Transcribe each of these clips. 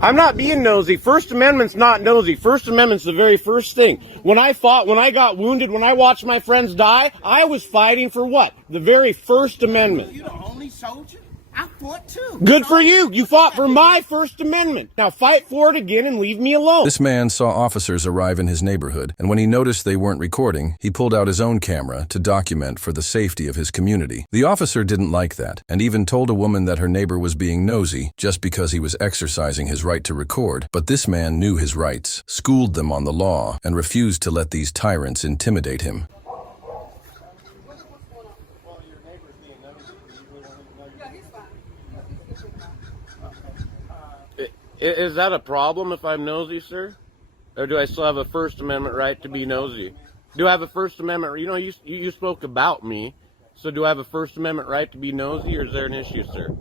I'm not being nosy. First Amendment's not nosy. First Amendment's the very first thing. When I fought, when I got wounded, when I watched my friends die, I was fighting for what? The very First Amendment. You're the only soldier? I fought too. Good for you. You fought for my First Amendment. Now fight for it again and leave me alone. This man saw officers arrive in his neighborhood, and when he noticed they weren't recording, he pulled out his own camera to document for the safety of his community. The officer didn't like that, and even told a woman that her neighbor was being nosy just because he was exercising his right to record. But this man knew his rights, schooled them on the law, and refused to let these tyrants intimidate him. Is that a problem if I'm nosy, sir? Or do I still have a First Amendment right to be nosy? Do I have a First Amendment? You know, you spoke about me, so do I have a First Amendment right to be nosy, or is there an issue, sir?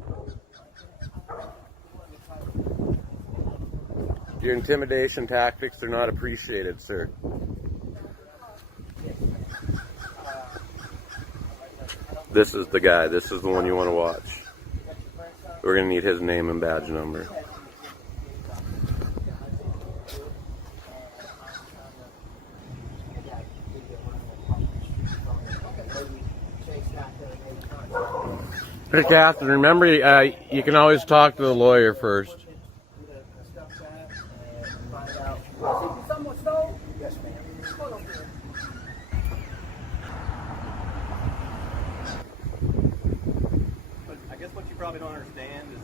Your intimidation tactics are not appreciated, sir. This is the guy. This is the one you want to watch. We're going to need his name and badge number. Hey, Catherine, remember, you can always talk to the lawyer first. I guess what you probably don't understand is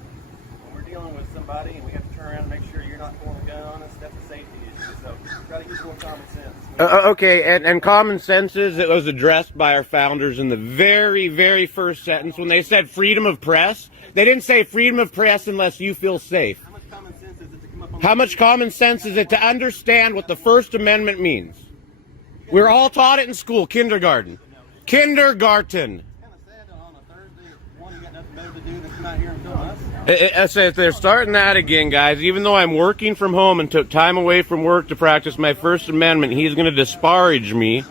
when we're dealing with somebody and we have to turn around and make sure you're not pulling a gun on us, that's a safety issue. So try to use more common sense. Okay, and common sense is it was addressed by our founders in the very, very first sentence when they said freedom of press. They didn't say freedom of press unless you feel safe. How much common sense is it to come up on How much common sense is it to understand what the First Amendment means? We're all taught it in school, kindergarten. Kindergarten. Kind of sad on a Thursday at 1 you got nothing better to do than come out here and film us. I say if they're starting that again, guys, even though I'm working from home and took time away from work to practice my First Amendment, he's going to disparage me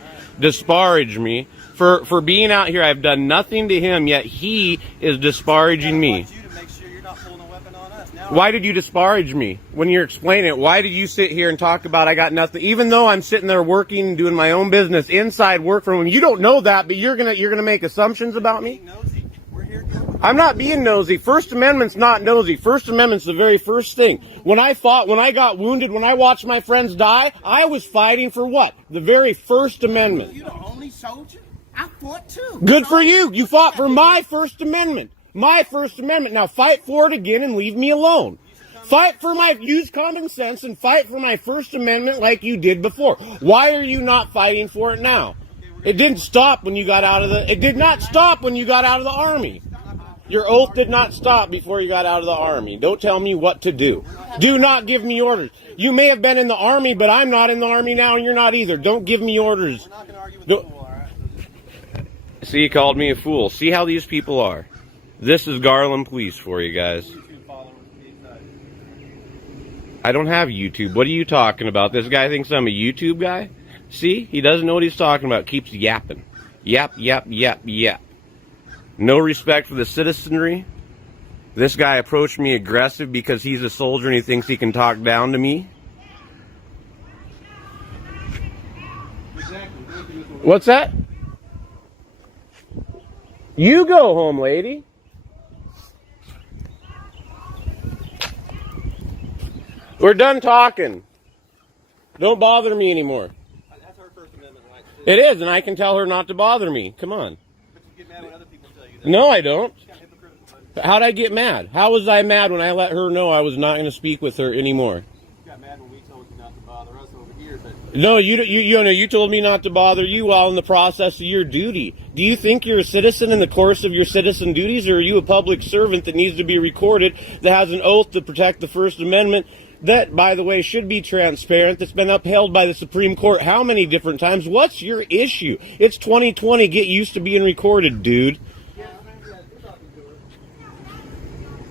for being out here. I've done nothing to him, yet he is disparaging me. I want you to make sure you're not pulling a weapon on us. Now, Why did you disparage me when you're explaining it? Why did you sit here and talk about I got nothing, even though I'm sitting there working and doing my own business inside work from home? You don't know that, but you're gonna make assumptions about me. being nosy. We're here doing I'm not being nosy. First Amendment's not nosy. First Amendment's the very first thing. When I fought, when I got wounded, when I watched my friends die, I was fighting for what? The very First Amendment. You're the only soldier? I fought too. Good for you. You fought for my First Amendment. My First Amendment. Now fight for it again and leave me alone. Fight for use common sense and fight for my First Amendment like you did before. Why are you not fighting for it now? It didn't stop when you got out of it did not stop when you got out of the Army. Your oath did not stop before you got out of the Army. Don't tell me what to do. Do not give me orders. You may have been in the Army, but I'm not in the Army now, and you're not either. Don't give me orders. We're not going to argue with the fool, all right? See, you called me a fool. See how these people are. This is Garland Police for you guys. YouTube followers, please, I don't have YouTube. What are you talking about? This guy thinks I'm a YouTube guy? See? He doesn't know what he's talking about. Keeps yapping. Yap, yap, yap, yap. No respect for the citizenry. This guy approached me aggressive because he's a soldier and he thinks he can talk down to me. What's that? You go home, lady. We're done talking. Don't bother me anymore. That's our First Amendment right. It is, and I can tell her not to bother me. Come on. But you get mad when other people tell you that. No, I don't. It's kind of hypocritical, buddy. How'd I get mad? How was I mad when I let her know I was not going to speak with her anymore? You got mad when we told you not to bother us over here, but No, you told me not to bother you while in the process of your duty. Do you think you're a citizen in the course of your citizen duties, or are you a public servant that needs to be recorded, that has an oath to protect the First Amendment, that, by the way, should be transparent, that's been upheld by the Supreme Court how many different times? What's your issue? It's 2020. Get used to being recorded, dude.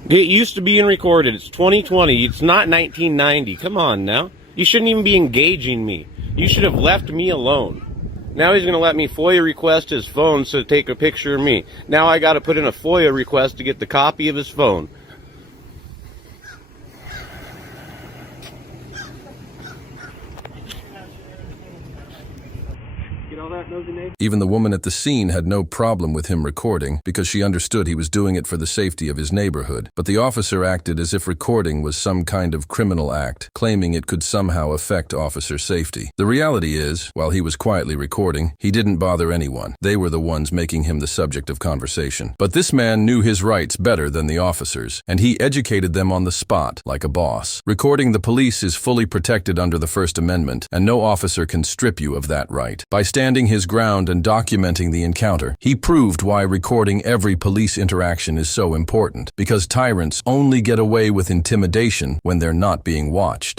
Get used to being recorded. It's 2020. It's not 1990. Come on now. You shouldn't even be engaging me. You should have left me alone. Now he's going to let me FOIA request his phone to take a picture of me. Now I got to put in a FOIA request to get the copy of his phone. all that, nosy neighbor? Even the woman at the scene had no problem with him recording because she understood he was doing it for the safety of his neighborhood. But the officer acted as if recording was some kind of criminal act, claiming it could somehow affect officer safety. The reality is, while he was quietly recording, he didn't bother anyone. They were the ones making him the subject of conversation. But this man knew his rights better than the officers, and he educated them on the spot like a boss. Recording the police is fully protected under the First Amendment, and no officer can strip you of that right. By standing his ground and documenting the encounter, he proved why recording every police interaction is so important, because tyrants only get away with intimidation when they're not being watched.